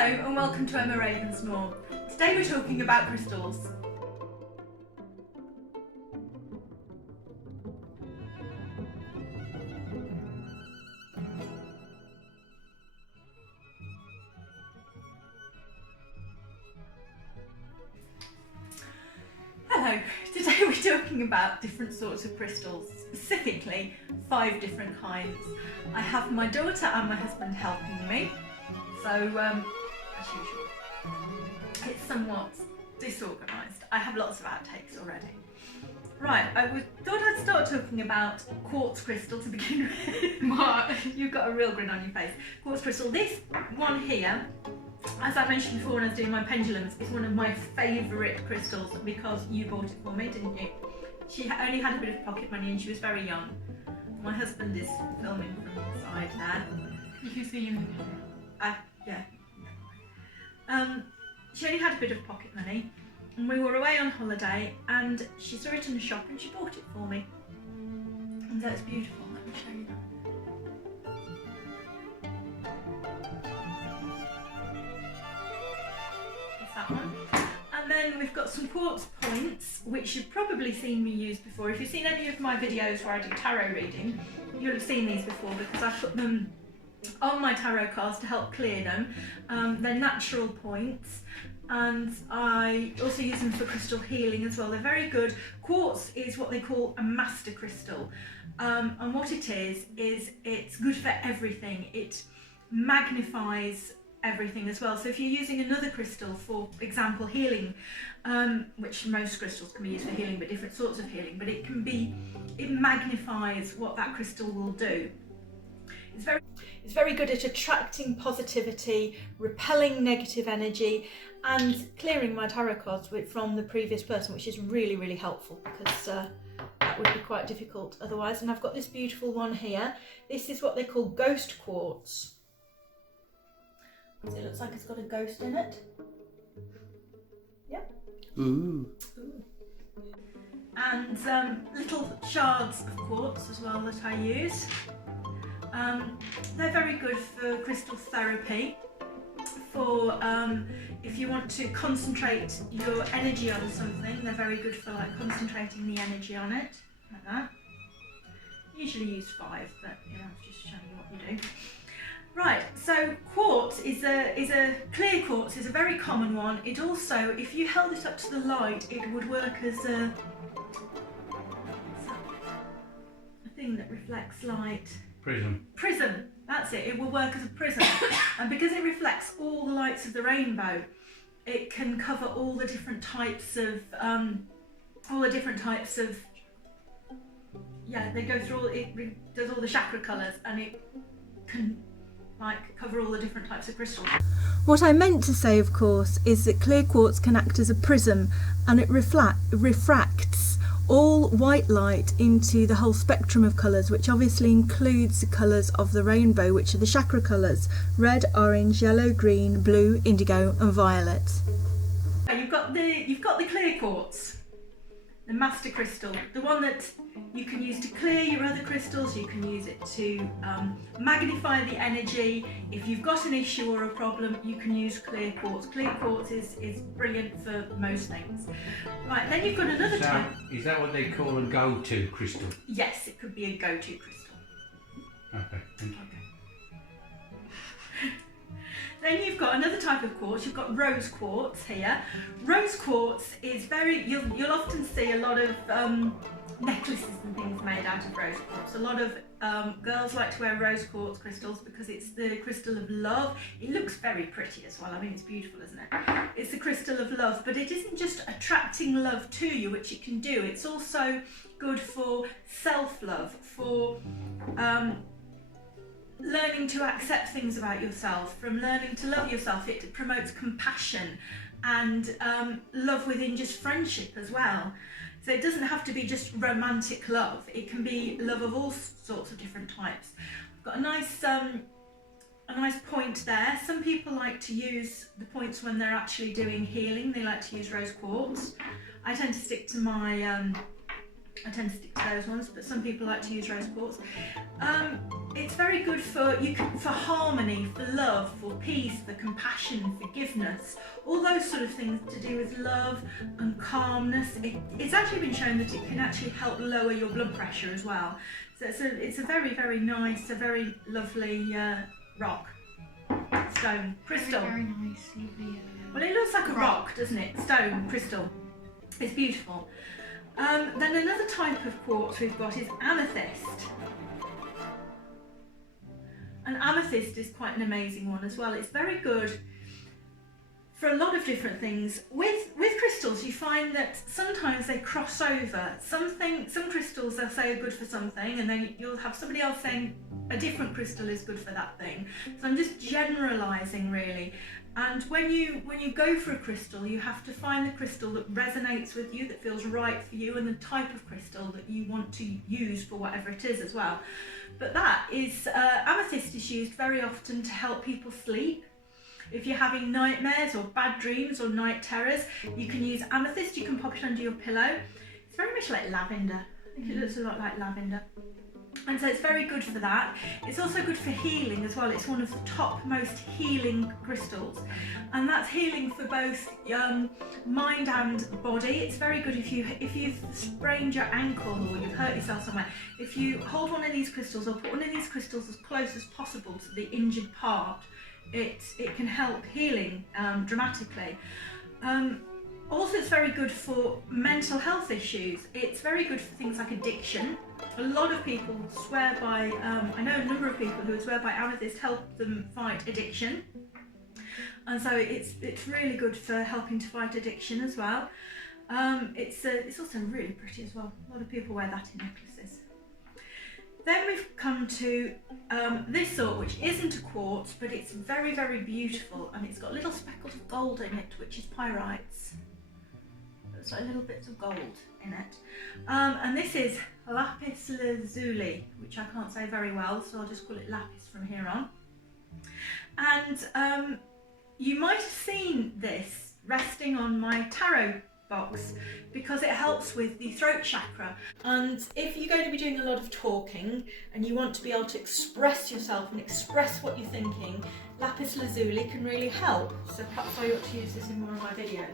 Hello and welcome to Emma Ravensmoor. Today we're talking about crystals. Hello, today we're talking about different sorts of crystals, specifically 5 different kinds. I have my daughter and my husband helping me, so as usual, it's somewhat disorganised. I have lots of outtakes already. Right, thought I'd start talking about quartz crystal to begin with. What? You've got a real grin on your face. Quartz crystal, this one here, as I mentioned before when I was doing my pendulums, is one of my favourite crystals because you bought it for me, didn't you? She only had a bit of pocket money and she was very young. My husband is filming from the side there. You can see him. Yeah. She only had a bit of pocket money and we were away on holiday and she saw it in the shop and she bought it for me. And that's beautiful, let me show you that. That one. And then we've got some quartz points which you've probably seen me use before. If you've seen any of my videos where I do tarot reading, you'll have seen these before because I put them on my tarot cards to help clear them. They're natural points and I also use them for crystal healing as well. They're very good. Quartz is what they call a master crystal, and what it is it's good for everything. It magnifies everything as well. So if you're using another crystal, for example healing, which most crystals can be used for healing but different sorts of healing, but it magnifies what that crystal will do. It's very good at attracting positivity, repelling negative energy and clearing my tarot cards from the previous person, which is really, really helpful because that would be quite difficult otherwise. And I've got this beautiful one here. This is what they call ghost quartz. So it looks like it's got a ghost in it. Yep. Ooh. And little shards of quartz as well that I use. They're very good for crystal therapy, for if you want to concentrate your energy on something. They're very good for like concentrating the energy on it, like that. Usually use 5, but you know, I've just shown you what you do. Right, so quartz is a clear quartz is a very common one. It also, if you held it up to the light, it would work as a thing that reflects light. Prism, that's it. It will work as a prism, and because it reflects all the lights of the rainbow, it can cover all the different types of yeah. They go through all. It does all the chakra colours, and it can like cover all the different types of crystals. What I meant to say, of course, is that clear quartz can act as a prism, and it refracts all white light into the whole spectrum of colours, which obviously includes the colours of the rainbow, which are the chakra colours: red, orange, yellow, green, blue, indigo and violet. You've got the clear quartz, the master crystal, the one that you can use to clear your other crystals. You can use it to magnify the energy. If you've got an issue or a problem, you can use clear quartz. Clear quartz is brilliant for most things. Right, then you've got another type. Is that what they call a go-to crystal? Yes, it could be a go-to crystal. Okay, thank you. Then you've got another type of quartz. You've got rose quartz here. Rose quartz is you'll often see a lot of necklaces and things made out of rose quartz. A lot of girls like to wear rose quartz crystals because it's the crystal of love. It looks very pretty as well. I mean, it's beautiful, isn't it? It's the crystal of love, but it isn't just attracting love to you, which it can do. It's also good for self-love, for learning to accept things about yourself, from learning to love yourself. It promotes compassion and love within just friendship as well. So it doesn't have to be just romantic love. It can be love of all sorts of different types. I've got a nice point there. Some people like to use the points when they're actually doing healing. They like to use rose quartz. I tend to stick to those ones, but some people like to use rose quartz. It's very good for harmony, for love, for peace, for compassion, forgiveness, all those sort of things to do with love and calmness. It's actually been shown that it can actually help lower your blood pressure as well. So it's a very, very nice, a very lovely rock, stone, crystal. Very nice, lovely. Well, it looks like a rock, doesn't it? Stone, crystal. It's beautiful. Then another type of quartz we've got is amethyst. And amethyst is quite an amazing one as well. It's very good for a lot of different things. With crystals, you find that sometimes they cross over. Some crystals they'll say are good for something, and then you'll have somebody else saying a different crystal is good for that thing. So I'm just generalising really. And when you go for a crystal, you have to find the crystal that resonates with you, that feels right for you, and the type of crystal that you want to use for whatever it is as well. But that is, amethyst is used very often to help people sleep. If you're having nightmares or bad dreams or night terrors, you can use amethyst. You can pop it under your pillow. It's very much like lavender. I think it looks a lot like lavender. And so it's very good for that. It's also good for healing as well. It's one of the top most healing crystals, and that's healing for both mind and body. It's very good if you've sprained your ankle or you've hurt yourself somewhere. If you hold one of these crystals or put one of these crystals as close as possible to the injured part, it can help healing dramatically. Also, it's very good for mental health issues. It's very good for things like addiction. A lot of people swear by, I know a number of people who swear by amethyst help them fight addiction. And so it's really good for helping to fight addiction as well. It's also really pretty as well. A lot of people wear that in necklaces. Then we've come to this sort, which isn't a quartz, but it's very, very beautiful, and it's got little speckles of gold in it, which is pyrites. It's like little bits of gold in it. And this is Lapis lazuli, which I can't say very well, so I'll just call it Lapis from here on. And you might have seen this resting on my tarot box because it helps with the throat chakra. And if you're going to be doing a lot of talking and you want to be able to express yourself and express what you're thinking, lapis lazuli can really help. So perhaps I ought to use this in more of my videos.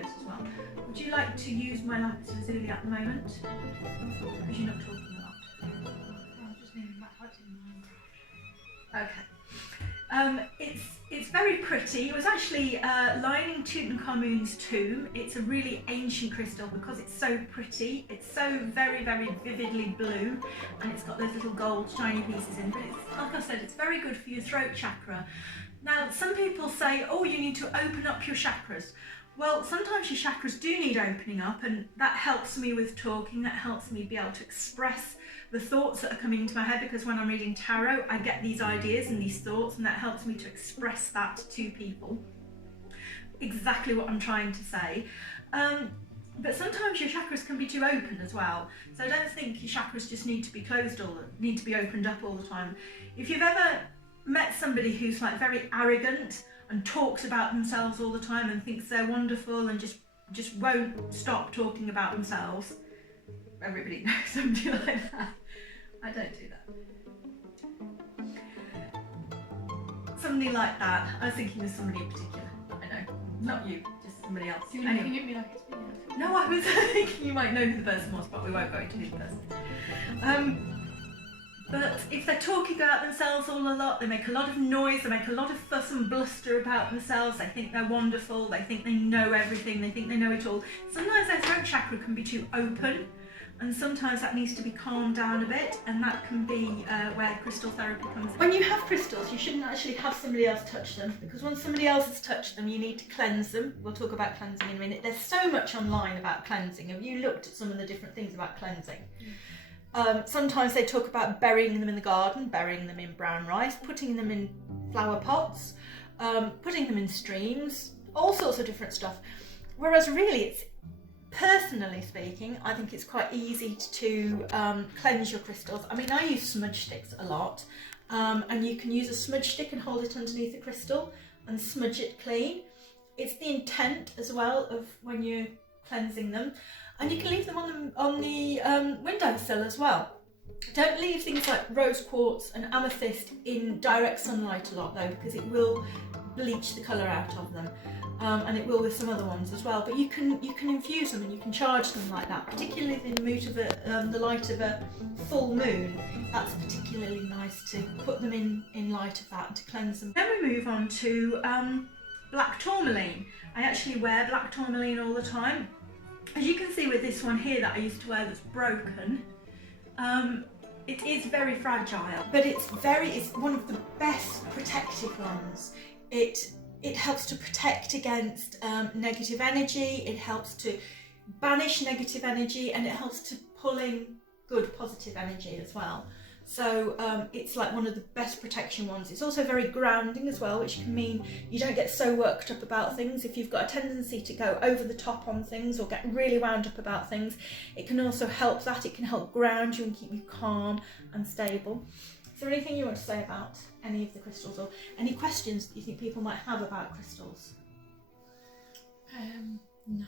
As well. Would you like to use my lapis lazuli at the moment? Because you're not talking a lot. I'm just needing my heart in mind. Okay. It's very pretty. It was actually lining Tutankhamun's tomb. It's a really ancient crystal because it's so pretty. It's so very, very vividly blue, and it's got those little gold shiny pieces in. But it's, like I said, it's very good for your throat chakra. Now, some people say, oh, you need to open up your chakras. Well, sometimes your chakras do need opening up, and that helps me with talking. That helps me be able to express the thoughts that are coming into my head, because when I'm reading tarot, I get these ideas and these thoughts, and that helps me to express that to people. Exactly what I'm trying to say. But sometimes your chakras can be too open as well. So I don't think your chakras just need to be closed or need to be opened up all the time. If you've ever met somebody who's like very arrogant and talks about themselves all the time and thinks they're wonderful and just won't stop talking about themselves, everybody knows somebody like that. I don't do that. Somebody like that. I was thinking of somebody in particular. I know, not you, just somebody else. You're looking at me like it's me. No, I was thinking you might know who the person was, but we won't go into who the person is. But if they're talking about themselves all a lot, they make a lot of noise, they make a lot of fuss and bluster about themselves, they think they're wonderful, they think they know everything, they think they know it all. Sometimes their throat chakra can be too open, and sometimes that needs to be calmed down a bit, and that can be where crystal therapy comes in. When you have crystals, you shouldn't actually have somebody else touch them, because once somebody else has touched them, you need to cleanse them. We'll talk about cleansing in a minute. There's so much online about cleansing. Have you looked at some of the different things about cleansing? Sometimes they talk about burying them in the garden, burying them in brown rice, putting them in flower pots, putting them in streams, all sorts of different stuff. Whereas really, it's, personally speaking, I think it's quite easy to cleanse your crystals. I mean, I use smudge sticks a lot, and you can use a smudge stick and hold it underneath the crystal and smudge it clean. It's the intent as well of when you're cleansing them. And you can leave them on the windowsill as well. Don't leave things like rose quartz and amethyst in direct sunlight a lot though, because it will bleach the colour out of them, and it will with some other ones as well. But you can infuse them and you can charge them like that, particularly in the light of a full moon. That's particularly nice to put them in light of that and to cleanse them. Then we move on to Black Tourmaline. I actually wear Black Tourmaline all the time. As you can see with this one here that I used to wear that's broken, it is very fragile, but it's one of the best protective ones. It helps to protect against negative energy, it helps to banish negative energy, and it helps to pull in good positive energy as well. So it's like one of the best protection ones. It's also very grounding as well, which can mean you don't get so worked up about things. If you've got a tendency to go over the top on things or get really wound up about things, it can also help that. It can help ground you and keep you calm and stable. Is there anything you want to say about any of the crystals, or any questions that you think people might have about crystals? No.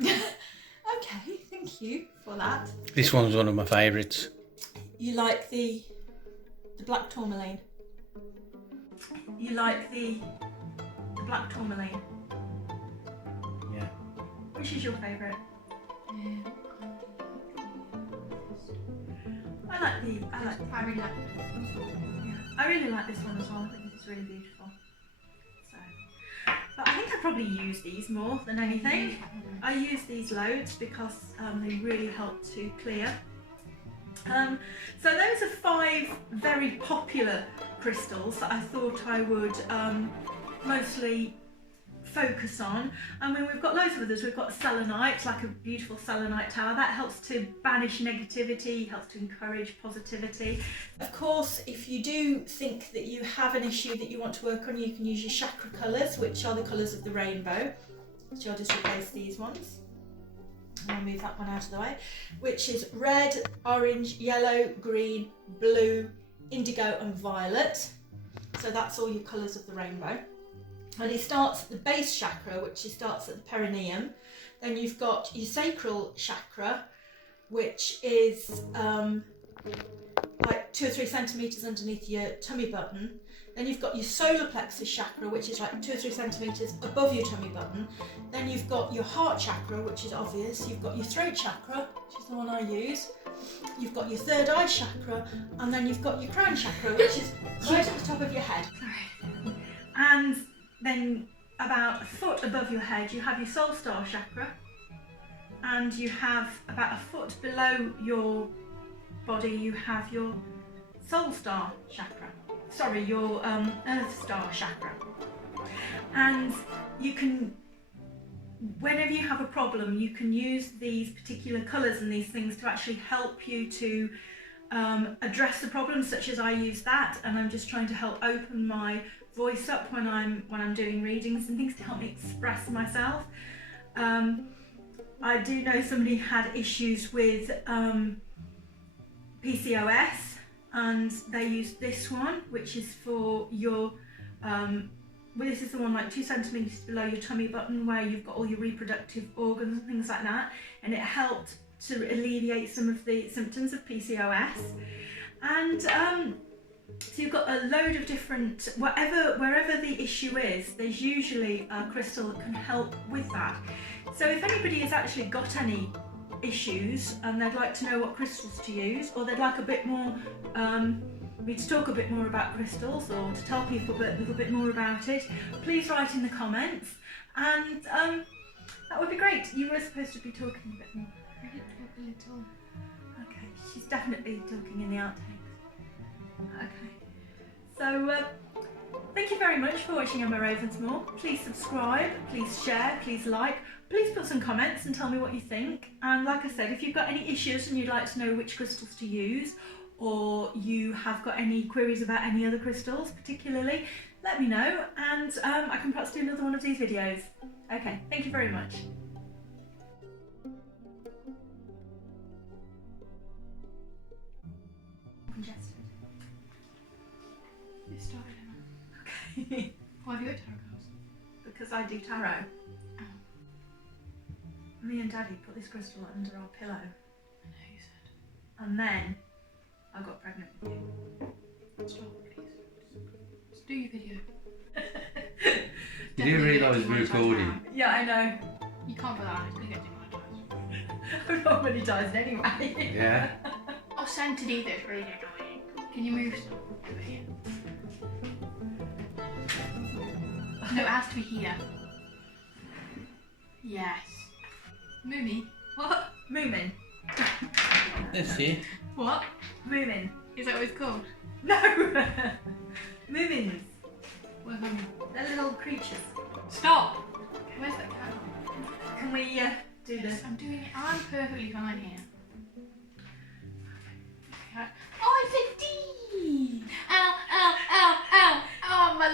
Okay, thank you for that. This one's one of my favourites. You like the Black Tourmaline? You like the Black Tourmaline? Yeah. Which is your favourite? I really like it. Yeah, I really like this one as well. I think it's really beautiful. So, but I think I probably use these more than anything. I use these loads because they really help to clear. So those are 5 very popular crystals that I thought I would mostly focus on. I mean, we've got loads of others. We've got selenite, like a beautiful selenite tower. That helps to banish negativity, helps to encourage positivity. Of course, if you do think that you have an issue that you want to work on, you can use your chakra colours, which are the colours of the rainbow. So I'll just replace these ones. I'll move that one out of the way, which is red, orange, yellow, green, blue, indigo and violet. So that's all your colours of the rainbow. And it starts at the base chakra, which starts at the perineum. Then you've got your sacral chakra, which is like 2 or 3 centimetres underneath your tummy button. Then you've got your solar plexus chakra, which is like 2 or 3 centimetres above your tummy button. Then you've got your heart chakra, which is obvious. You've got your throat chakra, which is the one I use. You've got your third eye chakra, and then you've got your crown chakra, which is right at the top of your head. Sorry. And then about a foot above your head, you have your soul star chakra, and you have about a foot below your body, you have your soul star chakra. Sorry, your earth star chakra. And you can, whenever you have a problem, you can use these particular colours and these things to actually help you to address the problems, such as I use that, and I'm just trying to help open my voice up when I'm doing readings and things to help me express myself. I do know somebody had issues with PCOS, and they used this one, which is for your well, this is the one like 2 centimetres below your tummy button, where you've got all your reproductive organs and things like that, and it helped to alleviate some of the symptoms of PCOS. And so you've got a load of different, wherever the issue is, there's usually a crystal that can help with that. So if anybody has actually got any issues and they'd like to know what crystals to use, or they'd like a bit more, me to talk a bit more about crystals, or to tell people a little bit more about it, please write in the comments, and that would be great. You were supposed to be talking a bit more. I did talk a little. Okay, she's definitely talking in the outtakes. Okay, so thank you very much for watching Emma Ravensmoor. Please subscribe, please share, please like, please put some comments and tell me what you think. And like I said, if you've got any issues and you'd like to know which crystals to use, or you have got any queries about any other crystals particularly, let me know, and I can perhaps do another one of these videos. Okay, thank you very much. Congested. You started, Emma. Okay. Why have you got tarot cards? Because I do tarot. Oh. Me and Daddy put this crystal under our pillow, I know you said. and then I got pregnant with you. Stop, please. Just do your video. You do realise we're recording? Yeah, I know. You can't put that on, it's going to get demonetized. I'm not monetized anyway. Yeah. Oh, Santa D, that's really annoying. Can you move some over here? No, it has to be here. Yes. Moomy. What? Moomin. Let's see. What? Moomin. Is that what it's called? No! Moomins. Where's Moomy? They're little creatures. Stop! Where's that cat? Can we do Yes, this? I'm doing it. I'm perfectly fine here. Oh, it's a D! Ow, ow, ow, ow! Oh, my...